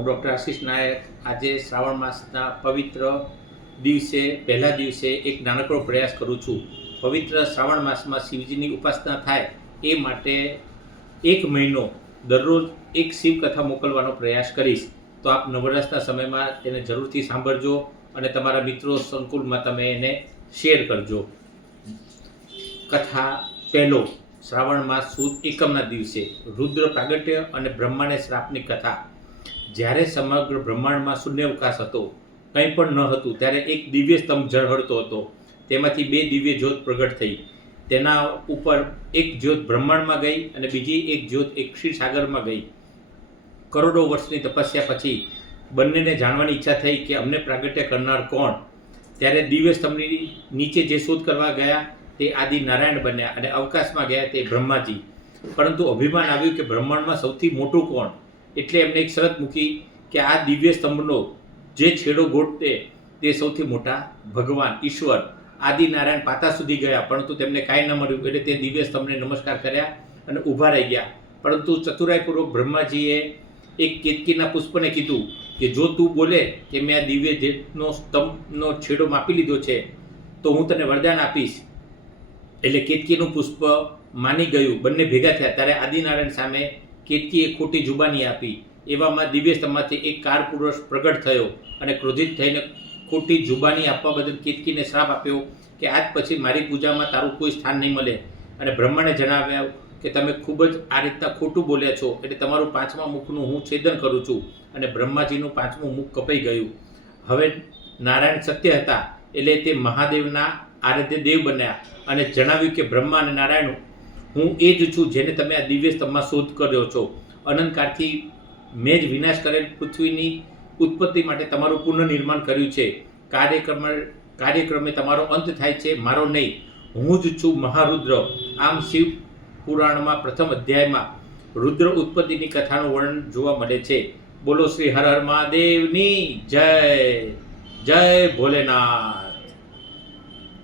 હું ડૉક્ટર આશીષ નાયક આજે શ્રાવણ માસના પવિત્ર દિવસે પહેલા દિવસે એક નાનકડો પ્રયાસ કરું છું. પવિત્ર શ્રાવણ માસમાં શિવજીની ઉપાસના થાય એ માટે 1 મહિનો દરરોજ એક શિવકથા મોકલવાનો પ્રયાસ કરીશ. તો આપ નવરાશના સમયમાં તેને જરૂરથી સાંભળજો અને તમારા મિત્રો સંકુલમાં તમે એને શેર કરજો. કથા પહેલો, શ્રાવણ માસ સુદ એકમના દિવસે રુદ્ર પ્રાગટ્ય અને બ્રહ્માને શ્રાપની કથા. જ્યારે સમગ્ર બ્રહ્માંડમાં શૂન્યાવકાશ હતો, કંઈ પણ ન હતું, ત્યારે એક દિવ્ય સ્તંભ ઝળહળતો હતો. તેમાંથી 2 દિવ્ય જ્યોત પ્રગટ થઈ. તેના ઉપર એક જ્યોત બ્રહ્માંડમાં ગઈ અને બીજી એક જ્યોત એક ક્ષીરસાગરમાં ગઈ. કરોડો વર્ષની તપસ્યા પછી બંનેને જાણવાની ઈચ્છા થઈ કે અમને પ્રાગટ્ય કરનાર કોણ. ત્યારે દિવ્ય સ્તંભની નીચે જે શોધ કરવા ગયા તે આદિ નારાયણ બન્યા અને અવકાશમાં ગયા તે બ્રહ્માજી. પરંતુ અભિમાન આવ્યું કે બ્રહ્માંડમાં સૌથી મોટું કોણ. એટલે એમને એક શરત મૂકી કે આ દિવ્ય સ્તંભનો જે છેડો ગોઠતે તે સૌથી મોટા ભગવાન ઈશ્વર આદિ નારાયણ પાતા સુધી ગયા, પરંતુ તેમને કાંઈ ન મળ્યું. એટલે તે દિવ્ય સ્તંભને નમસ્કાર કર્યા અને ઊભા રહી ગયા. પરંતુ ચતુરાઈપૂર્વક બ્રહ્માજીએ એક કેતકીના પુષ્પને કીધું કે જો તું બોલે કે મેં આ દિવ્ય જેટનો સ્તંભનો છેડો માપી લીધો છે તો હું તને વરદાન આપીશ. એટલે કેતકીનું પુષ્પ માની ગયું. બંને ભેગા થયા ત્યારે આદિનારાયણ સામે કેતકીએ ખોટી જુબાની આપી. એવામાં દિવ્ય સ્તંભમાંથી એક કાર પુરુષ પ્રગટ થયો અને ક્રોધિત થઈને ખોટી જુબાની આપવા બદલ કેતકીને શ્રાપ આપ્યો કે આજ પછી મારી પૂજામાં તારું કોઈ સ્થાન નહીં મળે. અને બ્રહ્માને જણાવ્યું કે તમે ખૂબ જ આ રીતના ખોટું બોલ્યા છો, એટલે તમારું 5મા મુખનું હું છેદન કરું છું. અને બ્રહ્માજીનું 5મું મુખ કપાઈ ગયું. હવે નારાયણ સત્ય હતા એટલે તે મહાદેવના આરાધ્ય દેવ બન્યા અને જણાવ્યું કે બ્રહ્મા અને નારાયણ હું એ જ છું જેને તમે આ દિવ્ય સ્તંભમાં શોધ કર્યો છો. અનંતકાળથી મેં જ વિનાશ કરેલ પૃથ્વીની ઉત્પત્તિ માટે તમારું પુનઃનિર્માણ કર્યું છે. કાર્યક્રમે તમારો અંત થાય છે, મારો નહીં. હું જ છું મહારુદ્ર. આમ શિવ પુરાણમાં પ્રથમ અધ્યાયમાં રુદ્ર ઉત્પત્તિની કથાનું વર્ણન જોવા મળે છે. બોલો શ્રી હર હર મહાદેવની જય. જય ભોલેનાથ.